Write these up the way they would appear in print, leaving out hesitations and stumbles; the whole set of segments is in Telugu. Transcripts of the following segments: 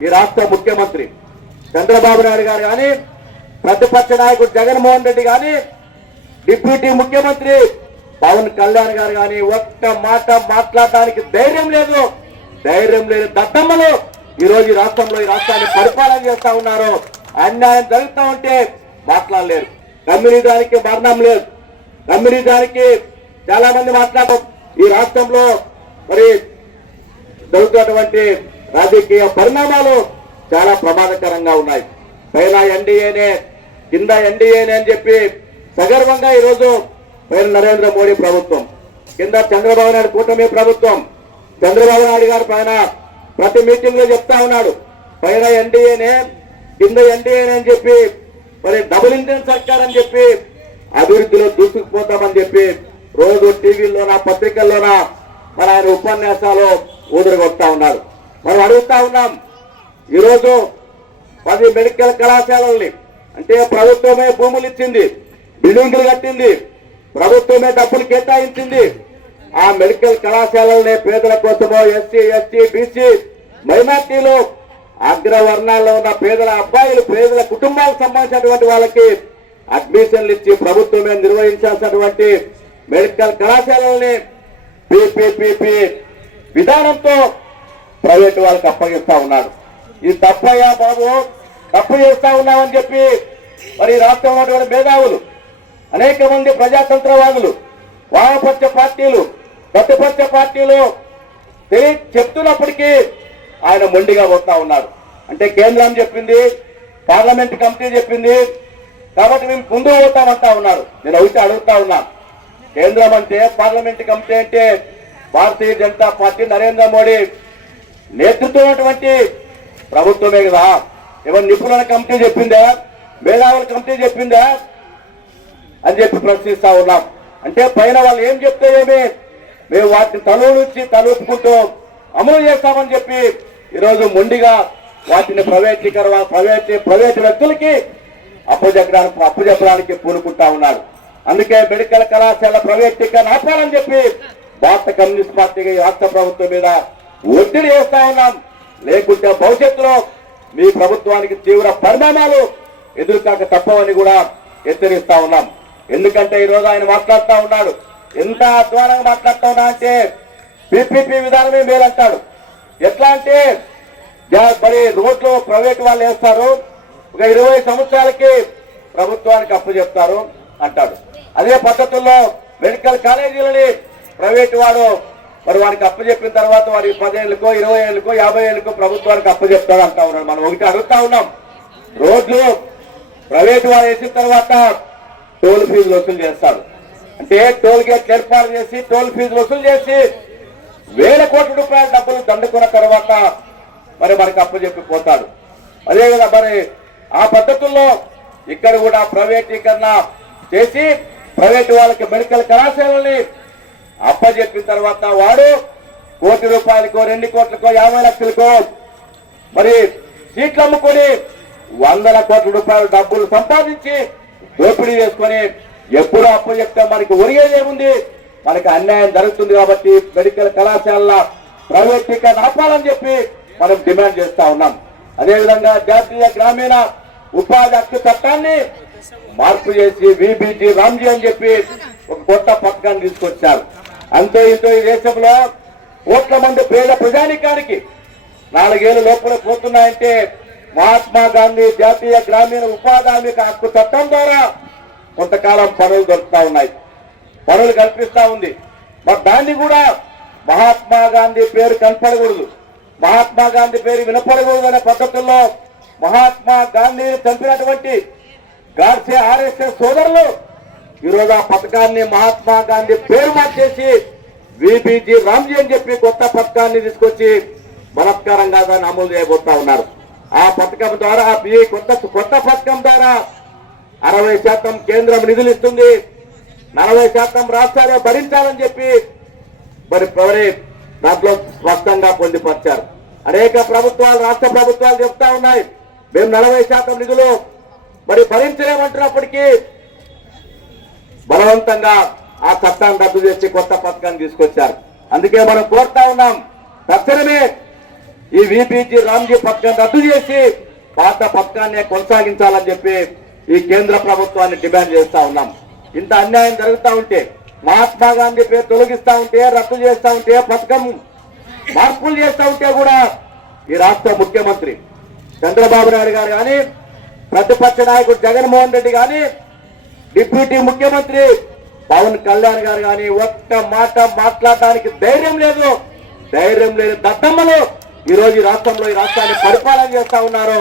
ఈ రాష్ట్ర ముఖ్యమంత్రి చంద్రబాబు నాయుడు గారు కానీ, ప్రతిపక్ష నాయకుడు జగన్మోహన్ రెడ్డి కానీ, డిప్యూటీ ముఖ్యమంత్రి పవన్ కళ్యాణ్ గారు కానీ ఒక్క మాట మాట్లాడడానికి ధైర్యం లేదు దద్దమ్మలు ఈ రోజు ఈ రాష్ట్రాన్ని పరిపాలన చేస్తా ఉన్నారు. అన్యాయం జరుగుతూ ఉంటే మాట్లాడలేరు. కమ్యూనిజానికి మరణం లేదు. కమ్యూనిజానికి చాలా మంది మాట్లాడటం ఈ రాష్ట్రంలో మరి జరుగుతున్నటువంటి రాజకీయ పరిణామాలు చాలా ప్రమాదకరంగా ఉన్నాయి. పైన ఎన్డీఏనే కింద ఎన్డీఏనే అని చెప్పి సగర్వంగా ఈరోజు పైన నరేంద్ర మోడీ ప్రభుత్వం, కింద చంద్రబాబు నాయుడు కూటమి ప్రభుత్వం. చంద్రబాబు నాయుడు గారు పైన ప్రతి మీటింగ్ లో చెప్తా ఉన్నాడు, పైన ఎన్డీఏనే కింద ఎన్డీఏనే అని చెప్పి మరి డబుల్ ఇంజిన్ సర్కార్ అని చెప్పి అభివృద్ధిలో దూసుకుపోతామని చెప్పి రోజు టీవీల్లోనా పత్రికల్లోనా మన ఆయన ఉపన్యాసాలు ఊదరగొడతా ఉన్నాడు. మనం అడుగుతా ఉన్నాం, ఈరోజు 10 మెడికల్ కళాశాలల్ని అంటే ప్రభుత్వమే భూములు ఇచ్చింది, బిల్డింగులు కట్టింది, ప్రభుత్వమే డబ్బులు కేటాయించింది. ఆ మెడికల్ కళాశాలలనే పేదల కోసమో ఎస్సీ ఎస్టీ బీసీ మైనార్టీలు అగ్రవర్ణాల్లో ఉన్న పేదల అబ్బాయిలు పేదల కుటుంబాలకు సంబంధించినటువంటి వాళ్ళకి అడ్మిషన్లు ఇచ్చి ప్రభుత్వమే నిర్వహించాల్సినటువంటి మెడికల్ కళాశాలల్ని పీపీపీ విధానంతో ప్రైవేటు వాళ్ళకి అప్పగిస్తా ఉన్నాడు. ఇది తప్పయ్యా బాబు, తప్పు చేస్తా ఉన్నామని చెప్పి మరి రాష్ట్రంలో ఉన్నటువంటి మేధావులు, అనేక మంది ప్రజాతంత్రవాదులు, వామపక్ష పార్టీలు, ప్రతిపక్ష పార్టీలు చెప్తున్నప్పటికీ ఆయన మొండిగా పోతా ఉన్నాడు. అంటే కేంద్రం చెప్పింది, పార్లమెంట్ కమిటీ చెప్పింది కాబట్టి మేము ముందు పోతామంటా ఉన్నారు. నేను అయితే అడుగుతా ఉన్నా, కేంద్రం అంటే పార్లమెంట్ కమిటీ అంటే భారతీయ జనతా పార్టీ నరేంద్ర మోడీ నేతృత్వం ఉన్నటువంటి ప్రభుత్వమే కదా. ఎవరు నిపుణుల కమిటీ చెప్పిందా, మేధావుల కమిటీ చెప్పిందా అని చెప్పి ప్రశ్నిస్తా ఉన్నాం. అంటే పైన వాళ్ళు ఏం చెప్తే ఏమి మేము వాటిని తలూపుకుంటూ అమలు చేస్తామని చెప్పి ఈరోజు మొండిగా వాటిని ప్రైవేట్ వ్యక్తులకి అప్పచెప్పడానికి పూనుకుంటా ఉన్నాడు. అందుకే మెడికల్ కళాశాల ప్రైవేటీకరణ ఆపాలని చెప్పి భారత కమ్యూనిస్ట్ పార్టీగా రాష్ట్ర ప్రభుత్వం మీద ఒత్తిడి చేస్తా ఉన్నాం. లేకుంటే భవిష్యత్తులో మీ ప్రభుత్వానికి తీవ్ర పరిణామాలు ఎదురుకాక తప్పవని కూడా హెచ్చరిస్తా ఉన్నాం. ఎందుకంటే ఈరోజు ఆయన మాట్లాడుతూ ఉన్నాడు, ఎంత అధ్వానంగా మాట్లాడుతూ ఉన్నా అంటే పీపీపీ విధానమే మేలంటాడు. ఎట్లా అంటే మరి రోడ్లు ప్రైవేట్ వాళ్ళు వేస్తారు, ఒక 20 సంవత్సరాలకి ప్రభుత్వానికి అప్పు చెప్తారు అంటాడు. అదే పద్ధతుల్లో మెడికల్ కాలేజీలని ప్రైవేట్ వాడు మరి వారికి అప్పు చెప్పిన తర్వాత వారికి 10 ఏళ్ళకో 20 ఏళ్ళకో 50 ఏళ్ళకో ప్రభుత్వానికి అప్పు చెప్తాడు అంటా ఉన్నాడు. మనం ఒకటి అడుగుతా ఉన్నాం, రోడ్లు ప్రైవేట్ వాడు వేసిన తర్వాత టోల్ ఫీజులు వసూలు చేస్తాడు. అంటే టోల్ గేట్ ఏర్పాటు చేసి టోల్ ఫీజులు వసూలు చేసి వేల కోట్ల రూపాయల డబ్బులు దండుకున్న తర్వాత మరి మనకి అప్పచెప్పిపోతాడు. అదేవిధంగా మరి ఆ పద్ధతుల్లో ఇక్కడ కూడా ప్రైవేటీకరణ చేసి ప్రైవేట్ వాళ్ళకి మెడికల్ కళాశాలని అప్పచెప్పిన తర్వాత వాడు కోటి రూపాయలకో 2 కోట్లకో 50 లక్షలకో మరి సీట్లు అమ్ముకొని 100 కోట్ల రూపాయల డబ్బులు సంపాదించి దోపిడీ చేసుకొని ఎప్పుడు అప్పు చెప్తే మనకి ఒరిగేదేముంది, మనకి అన్యాయం జరుగుతుంది. కాబట్టి మెడికల్ కళాశాలల ప్రైవేటీకరణ ఆపాలని చెప్పి మనం డిమాండ్ చేస్తా ఉన్నాం. అదేవిధంగా జాతీయ గ్రామీణ ఉపాధి హక్కు చట్టాన్ని మార్పు చేసి విబిజి రామ్జీ అని చెప్పి ఒక కొత్త పథకాన్ని తీసుకొచ్చారు. అంతే ఇంతో ఈ దేశంలో కోట్ల మంది పేద ప్రజానికానికి 4 ఏళ్ళ లోపల పోతున్నాయంటే మహాత్మా గాంధీ జాతీయ గ్రామీణ ఉపాధి హక్కు చట్టం ద్వారా కొంతకాలం పనులు దొరుకుతా ఉన్నాయి, పనులు కల్పిస్తా ఉంది. మరి దాన్ని కూడా మహాత్మా గాంధీ పేరు కనపడకూడదు, మహాత్మా గాంధీ పేరు వినపడకూడదు అనే పద్ధతుల్లో మహాత్మా గాంధీని చంపినటువంటి గాడ్సే ఆర్ఎస్ఎస్ సోదరులు ఈరోజు ఆ పథకాన్ని మహాత్మా గాంధీ పేరు మార్చేసి విబిజి రామ్జీ అని చెప్పి కొత్త పథకాన్ని తీసుకొచ్చి బలత్కారంగా దాన్ని అమలు చేయబోతా ఉన్నారు. ఆ పథకం ద్వారా ఈ కొత్త పథకం ద్వారా 60% కేంద్రం నిధులు ఇస్తుంది, 40% రాష్ట్రాలే భరించాలని చెప్పి మరి దాంట్లో స్పష్టంగా పొందుపరిచారు. అనేక ప్రభుత్వాలు రాష్ట్ర ప్రభుత్వాలు చెప్తా ఉన్నాయి మేము 40% నిధులు మరి భరించలేమంటున్నప్పటికీ బలవంతంగా ఆ చట్టాన్ని రద్దు చేసి కొత్త పథకాన్ని తీసుకొచ్చారు. అందుకే మనం కోరుతా ఉన్నాం, తక్షణమే ఈ విపిజి రామ్జీ పథకాన్ని రద్దు చేసి పాత పథకాన్ని కొనసాగించాలని చెప్పి ఈ కేంద్ర ప్రభుత్వాన్ని డిమాండ్ చేస్తా ఉన్నాం. ఇంత అన్యాయం జరుగుతూ ఉంటే, మహాత్మా గాంధీ పేరు తొలగిస్తా ఉంటే, రద్దు చేస్తా ఉంటే, పథకం మార్పులు చేస్తా ఉంటే కూడా ఈ రాష్ట్ర ముఖ్యమంత్రి చంద్రబాబు నాయుడు గారు కానీ, ప్రతిపక్ష నాయకుడు జగన్మోహన్ రెడ్డి కానీ, డిప్యూటీ ముఖ్యమంత్రి పవన్ కళ్యాణ్ గారు కానీ ఒక్క మాట మాట్లాడడానికి ధైర్యం లేదు. ధైర్యం లేని దద్దమ్మలు ఈ రోజు ఈ రాష్ట్రంలో ఈ రాష్ట్రాన్ని పరిపాలన చేస్తా ఉన్నారు.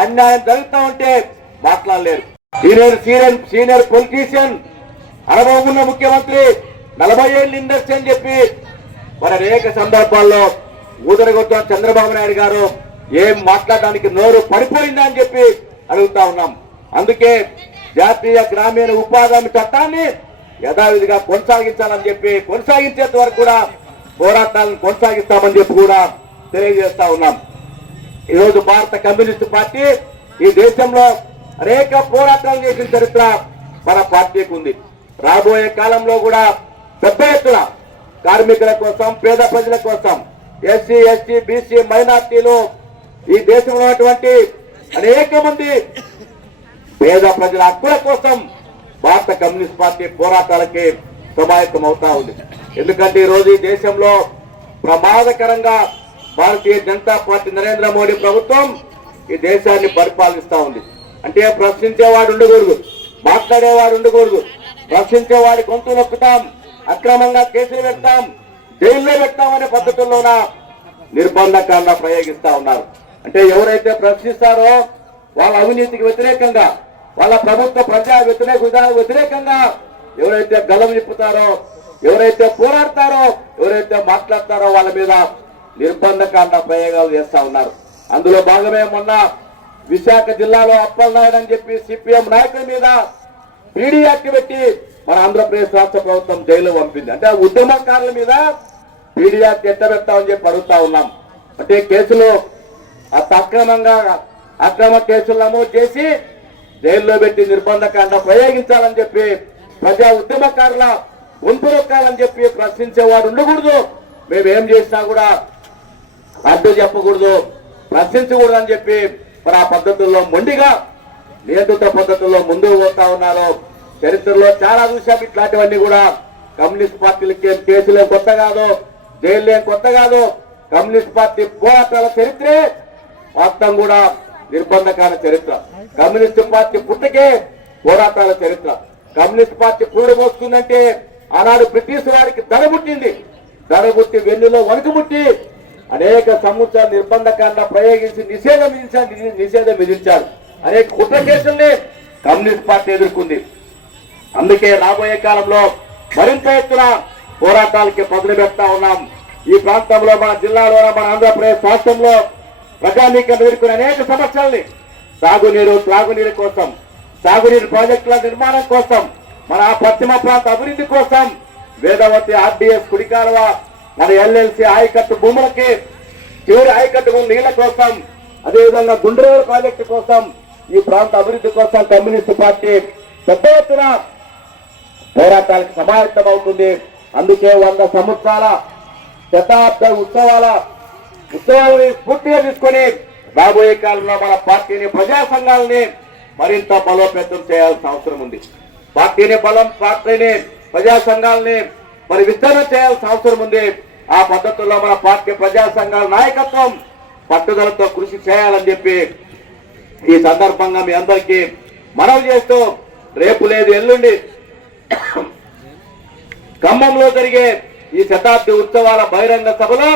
అన్యాయం జరుగుతూ ఉంటే మాట్లాడలేరు. సీనియర్ పొలిటీషియన్, అనుభవం ఉన్న ముఖ్యమంత్రి, 40 ఏళ్ళు ఇండస్ట్రీ అని చెప్పి మరి అనేక సందర్భాల్లో ఊదరగొట్టిన చంద్రబాబు నాయుడు గారు ఏం మాట్లాడడానికి నోరు పడిపోయిందా అని చెప్పి అడుగుతా ఉన్నాం. అందుకే జాతీయ గ్రామీణ ఉపాధి హామీ చట్టాన్ని యథావిధిగా కొనసాగించాలని చెప్పి, కొనసాగించేంత వరకు కూడా పోరాటాలను కొనసాగిస్తామని చెప్పి కూడా తెలియజేస్తా ఉన్నాం. ఈరోజు భారత కమ్యూనిస్టు పార్టీ ఈ దేశంలో అనేక పోరాటాలు చేసిన చరిత్ర మన పార్టీకి ఉంది. రాబోయే కాలంలో కూడా పెద్ద ఎత్తున కార్మికుల కోసం, పేద ప్రజల కోసం, ఎస్సీ, ఎస్టీ, బీసీ, మైనార్టీలు, ఈ దేశంలో ఉన్నటువంటి అనేక మంది పేద ప్రజల హక్కుల కోసం భారత కమ్యూనిస్ట్ పార్టీ పోరాటాలకి సమాయత్తం అవుతా ఉంది. ఎందుకంటే ఈ రోజు ఈ దేశంలో ప్రమాదకరంగా భారతీయ జనతా పార్టీ నరేంద్ర మోడీ ప్రభుత్వం ఈ దేశాన్ని పరిపాలిస్తా ఉంది. అంటే ప్రశ్నించేవాడు ఉండకూడదు, మాట్లాడేవాడు ఉండకూడదు. ప్రశ్నించేవాడి గొంతు నొక్కుతాం, అక్రమంగా కేసులు పెడతాం, జైల్లో పెడతామనే పద్ధతుల్లోన నిర్బంధకాలను ప్రయోగిస్తా ఉన్నారు. అంటే ఎవరైతే ప్రశ్నిస్తారో వాళ్ళ అవినీతికి వ్యతిరేకంగా, వాళ్ళ ప్రభుత్వ ప్రజా వ్యతిరేక విధానాలకు వ్యతిరేకంగా ఎవరైతే గలం నిప్పుతారో, ఎవరైతే పోరాడతారో, ఎవరైతే మాట్లాడతారో వాళ్ళ మీద నిర్బంధకాండ ప్రయోగాలు చేస్తా ఉన్నారు. అందులో భాగమే మొన్న విశాఖ జిల్లాలో అప్పలనాయుడు అని చెప్పి సిపిఎం నాయకుల మీద పీడీ యాక్ట్ పెట్టి మన ఆంధ్రప్రదేశ్ రాష్ట్ర ప్రభుత్వం జైలు పంపింది. అంటే ఉద్యమకారుల మీద పీడీ యాక్ట్ ఎట్టబెట్టామని చెప్పి అడుగుతా ఉన్నాం. అంటే కేసులు అక్రమ కేసులు నమోదు చేసి జైల్లో పెట్టి నిర్బంధకాండ ప్రయోగించాలని చెప్పి, ప్రజా ఉద్యమకారుల గొంతు నొక్కాలని చెప్పి ప్రశ్నించేవాడు ఉండకూడదు. మేమేం చేసినా కూడా అడ్డు చెప్పకూడదు, ప్రశ్నించకూడదు అని చెప్పి మరి ఆ పద్ధతుల్లో మొండిగా నియంత్రిత పద్ధతుల్లో ముందుకు పోతా ఉన్నారు. చరిత్రలో చాలా చూసాం ఇట్లాంటివన్నీ కూడా. కమ్యూనిస్ట్ పార్టీలకి కేసులేం కొత్త కాదు, జైలు ఏం కొత్త కాదు. కమ్యూనిస్ట్ పార్టీ పోరాటాల చరిత్రే మొత్తం కూడా నిర్బంధకాల చరిత్ర. కమ్యూనిస్ట్ పార్టీ పుట్టకే పోరాటాల చరిత్ర. కమ్యూనిస్ట్ పార్టీ పూడి మోస్తుందంటే ఆనాడు బ్రిటిష్ వారికి దడ పుట్టింది. దడ పుట్టి వెన్నులో వణుకుముట్టి అనేక సంవత్సరాలు నిర్బంధకాండ ప్రయోగించి నిషేధం విధించారు. అనేక కుట్ర కేసుల్ని కమ్యూనిస్ట్ పార్టీ ఎదుర్కొంది. అందుకే రాబోయే కాలంలో మరింత ఎత్తున పోరాటాలకి మొదలు పెడతా ఉన్నాం. ఈ ప్రాంతంలో, మన జిల్లాలో, మన ఆంధ్రప్రదేశ్ రాష్ట్రంలో ప్రజానీకరణ ఎదుర్కొనే అనేక సమస్యల్ని సాగునీరు, త్రాగునీరు కోసం, సాగునీరు ప్రాజెక్టుల నిర్మాణం కోసం, మన పశ్చిమ ప్రాంత అభివృద్ధి కోసం, వేదవతి ఆర్డీఎస్ కుడికాలువ, మన ఎల్ఎల్సి ఆయకట్టు భూములకి, చివరి ఆయకట్టు భూముల నీళ్ల కోసం, అదేవిధంగా గుండ్రేరు ప్రాజెక్టు కోసం, ఈ ప్రాంత అభివృద్ధి కోసం కమ్యూనిస్టు పార్టీ పెద్ద ఎత్తున పోరాటాలకు సమాయత్తం అవుతుంది. అందుకే 100 సంవత్సరాల శతాబ్ద ఉత్సవాలని స్ఫూర్తిగా తీసుకొని రాబోయే కాలంలో మన పార్టీని, ప్రజా సంఘాలని మరింత బలోపేతం చేయాల్సిన అవసరం ఉంది. పార్టీని ప్రజా సంఘాలని మరి విస్తరణ చేయాల్సిన అవసరం ఉంది. ఆ పద్ధతుల్లో మన పార్టీ ప్రజా సంఘాల నాయకత్వం పట్టుదలతో కృషి చేయాలని చెప్పి ఈ సందర్భంగా మీ అందరికీ మనవి చేస్తూ, రేపు లేదు ఎల్లుండి ఖమ్మంలో జరిగే ఈ శతాబ్ది ఉత్సవాల బహిరంగ సభలో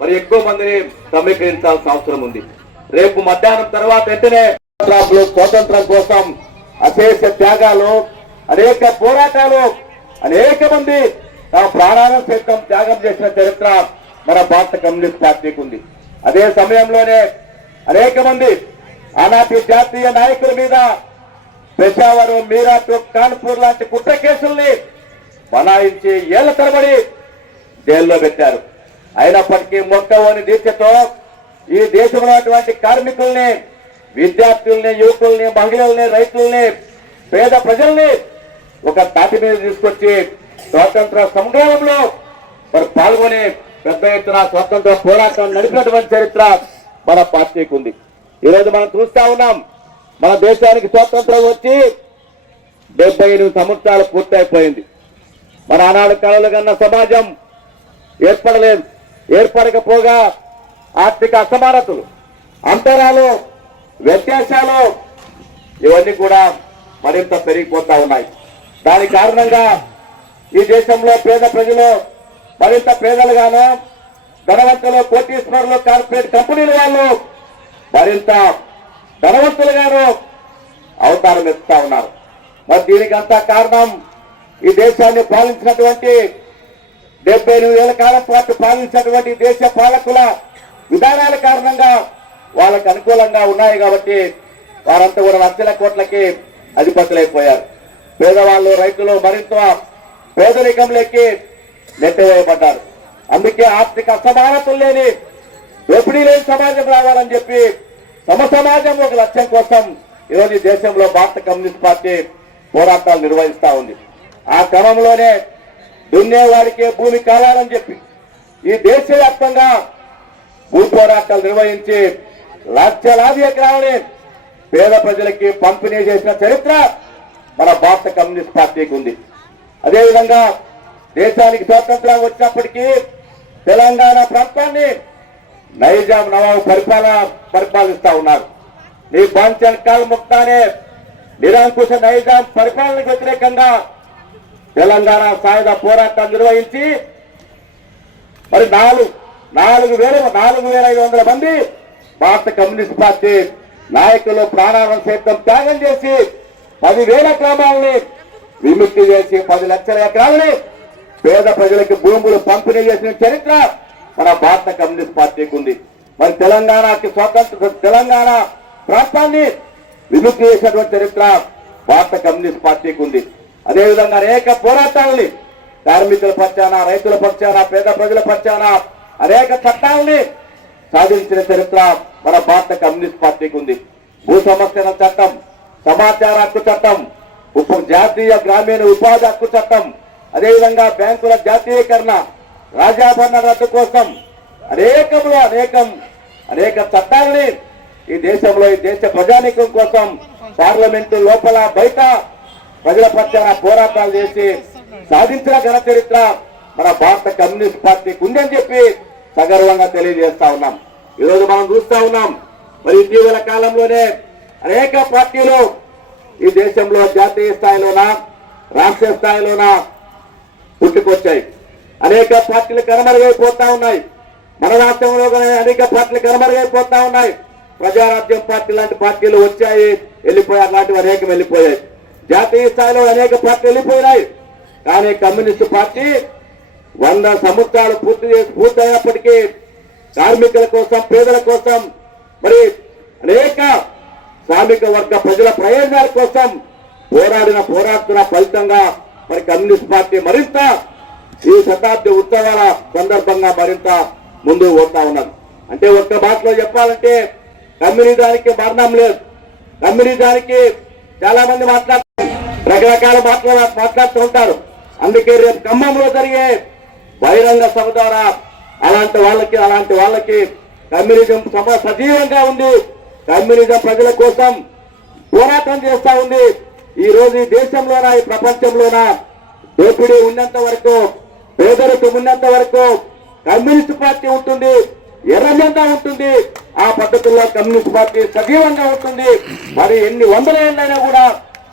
మరి ఎక్కువ మందిని సమీకరించాల్సిన అవసరం ఉంది. రేపు మధ్యాహ్నం తర్వాత వెంటనే స్వాతంత్రం కోసం అశేష త్యాగాలు, అనేక పోరాటాలు, అనేక మంది తమ ప్రాణాలను సైతం త్యాగం చేసిన చరిత్ర మన భారత కమ్యూనిస్ట్ పార్టీకి ఉంది. అదే సమయంలోనే అనేక మంది ఆనాటి జాతీయ నాయకుల మీద పెషావర్, మీరాట్, కాన్పూర్ లాంటి కుట్ర కేసుల్ని బనాయించి ఏళ్ల తరబడి జైల్లో పెట్టారు. అయినప్పటికీ మొక్కవోని దీక్షతో ఈ దేశంలో ఉన్నటువంటి కార్మికుల్ని, విద్యార్థుల్ని, యువకుల్ని, మహిళల్ని, రైతుల్ని, పేద ప్రజల్ని ఒక తాటి మీద తీసుకొచ్చి స్వాతంత్ర సంగ్రామంలో మరి పాల్గొని పెద్ద ఎత్తున స్వతంత్ర పోరాటం నడిపినటువంటి చరిత్ర మన పార్టీకి ఉంది. ఈరోజు మనం చూస్తా ఉన్నాం, మన దేశానికి స్వాతంత్రం వచ్చి 78 సంవత్సరాలు పూర్తయిపోయింది. మన ఆనాడు కలలు కన్న సమాజం ఏర్పడలేదు. ఏర్పడకపోగా ఆర్థిక అసమానతలు, అంతరాలు, వ్యత్యాసాలు ఇవన్నీ కూడా మరింత పెరిగిపోతా ఉన్నాయి. దాని కారణంగా ఈ దేశంలో పేద ప్రజలు మరింత పేదలుగాను, ధనవంతులు, కోటీశ్వరులు, కార్పొరేట్ కంపెనీల వాళ్ళు మరింత ధనవంతులుగాను అవతారం ఎత్తుతా ఉన్నారు. మరి దీనికి అంతా కారణం ఈ దేశాన్ని పాలించినటువంటి 78 ఏళ్ల కాలం పాటు పాలించినటువంటి దేశ పాలకుల విధానాల కారణంగా వాళ్ళకు అనుకూలంగా ఉన్నాయి. కాబట్టి వారంతా కూడా లక్షల కోట్లకి అధిపతులైపోయారు. పేదవాళ్ళు, రైతులు మరింత పేదరికంలోకి నెట్టివేయబడ్డారు. అందుకే ఆర్థిక అసమానతలు లేని, దోపిడీ లేని సమాజం రావాలని చెప్పి సమాజం ఒక లక్ష్యం కోసం ఈరోజు ఈ దేశంలో భారత కమ్యూనిస్ట్ పార్టీ పోరాటాలు నిర్వహిస్తా ఉంది. ఆ క్రమంలోనే దున్నేవాడికే భూమి కావాలని చెప్పి ఈ దేశవ్యాప్తంగా భూ పోరాటాలు నిర్వహించి లక్షలాది ఎకరాలని పేద ప్రజలకి పంపిణీ చేసిన చరిత్ర మన భారత కమ్యూనిస్ట్ పార్టీకి ఉంది. అదేవిధంగా దేశానికి స్వాతంత్రం వచ్చినప్పటికీ తెలంగాణ ప్రాంతాన్ని నైజాం నవాబు పరిపాలిస్తా ఉన్నారు. ఈ బాంచన్ కాల్ ముక్తానే నిరంకుశ నైజాం పరిపాలనకు వ్యతిరేకంగా తెలంగాణ సాయుధ పోరాటం నిర్వహించి మరి 4,500 మంది భారత కమ్యూనిస్ట్ పార్టీ నాయకులు ప్రాణాలను సైతం త్యాగం చేసి 10,000 గ్రామాలని విముక్తి చేసి 10 లక్షల ఎకరాలని పేద ప్రజలకు భూములు పంపిణీ చేసిన చరిత్ర మన భారత కమ్యూనిస్ట్ పార్టీకి ఉంది. మరి తెలంగాణకి తెలంగాణ ప్రాంతాన్ని విముక్తి చేసినటువంటి చరిత్ర భారత కమ్యూనిస్ట్ పార్టీకి ఉంది. అదేవిధంగా అనేక పోరాటాలని కార్మికుల పక్షాన, రైతుల పక్షాన, పేద ప్రజల పక్షాన అనేక చట్టాలని సాధించిన చరిత్ర మన భారత కమ్యూనిస్ట్ పార్టీకి ఉంది. భూ సమస్యల చట్టం, సమాచార హక్కు చట్టం, జాతీయ గ్రామీణ ఉపాధి హక్కు చట్టం, అదేవిధంగా బ్యాంకుల జాతీయకరణ, రాజాభరణ రద్దు కోసం అనేక చట్టాలని ఈ దేశంలో ఈ దేశ ప్రజానీకం కోసం పార్లమెంటు లోపల బయట ప్రజల పక్షాన పోరాటాలు చేసి సాధించిన ఘన చరిత్ర మన భారత కమ్యూనిస్ట్ పార్టీకి ఉందని చెప్పి సగర్వంగా తెలియజేస్తా ఉన్నాం. ఈరోజు మనం చూస్తా ఉన్నాం, మరి ఇటీవల కాలంలోనే అనేక పార్టీలు ఈ దేశంలో జాతీయ స్థాయిలోనా, రాష్ట్ర స్థాయిలోనా పుట్టుకొచ్చాయి. అనేక పార్టీలు కనుమరుగైపోతా ఉన్నాయి. మన రాష్ట్రంలో అనేక పార్టీలు కనుమరుగైపోతా ఉన్నాయి. ప్రజారాజ్యం పార్టీ లాంటి పార్టీలు వచ్చాయి, వెళ్ళిపోయాయి, అలాంటివి అనేకం వెళ్ళిపోయాయి. జాతీయ స్థాయిలో అనేక పార్టీలు వెళ్ళిపోయినాయి. కానీ కమ్యూనిస్టు పార్టీ 100 సంవత్సరాలు పూర్తయినప్పటికీ కార్మికుల కోసం, పేదల కోసం, మరి అనేక శ్రామిక వర్గ ప్రజల ప్రయోజనాల కోసం పోరాడుతున్న ఫలితంగా మరి కమ్యూనిస్ట్ పార్టీ మరింత ఈ శతాబ్ది ఉత్సవాల సందర్భంగా మరింత ముందుకు పోతా ఉన్నది. అంటే ఒక్క మాటలో చెప్పాలంటే కమ్యూనిజానికి మరణం లేదు. కమ్యూనిజానికి చాలా మంది రకరకాల మాట్లాడుతూ ఉంటారు. అందుకే రేపు ఖమ్మంలో జరిగే బహిరంగ సభ ద్వారా అలాంటి వాళ్ళకి కమ్యూనిజం సజీవంగా ఉంది. కమ్యూనిజం ప్రజల కోసం పోరాటం చేస్తా ఉంది. ఈ రోజు ఈ దేశంలోనా, ఈ ప్రపంచంలోనా దోపిడీ ఉన్నంత వరకు, పేదరికం ఉన్నంత వరకు కమ్యూనిస్ట్ పార్టీ ఉంటుంది, ఎర్రజెండా ఉంటుంది. ఆ పద్ధతుల్లో కమ్యూనిస్ట్ పార్టీ సజీవంగా ఉంటుంది. మరి ఎన్ని 100 ఏళ్ళైనా కూడా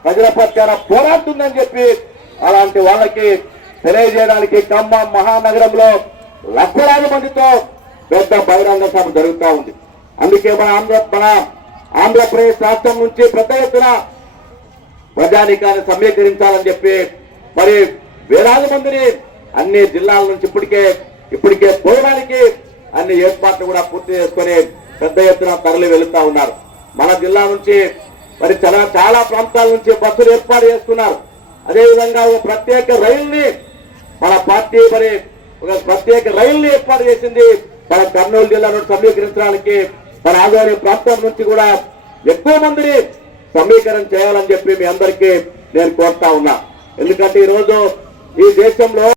ప్రజల పక్షాన పోరాడుతుందని చెప్పి అలాంటి వాళ్ళకి తెలియజేయడానికి ఖమ్మం మహానగరంలో లక్షలాది మందితో పెద్ద బహిరంగ సభ జరుగుతూ ఉంది. అందుకే మన ఆంధ్రప్రదేశ్ రాష్ట్రం నుంచి పెద్ద ఎత్తున ప్రజానీకాన్ని సమీకరించాలని చెప్పి మరి వేలాది మందిని అన్ని జిల్లాల నుంచి ఇప్పటికే పోవడానికి అన్ని ఏర్పాట్లు కూడా పూర్తి చేసుకుని పెద్ద ఎత్తున తరలి వెళుతా ఉన్నారు. మన జిల్లా నుంచి మరి చాలా ప్రాంతాల నుంచి బస్సులు ఏర్పాటు చేసుకున్నారు. అదేవిధంగా ఒక ప్రత్యేక రైలుని మన పార్టీ ఒక ప్రత్యేక రైలుని ఏర్పాటు చేసింది. మన కర్నూలు జిల్లా నుండి సమీకరించడానికి మన ఆదోని ప్రాంతం నుంచి కూడా ఎక్కువ మందిని సమీకరణ చేయాలని చెప్పి మీ అందరికీ నేను కోరుతా ఉన్నా. ఎందుకంటే ఈరోజు ఈ దేశంలో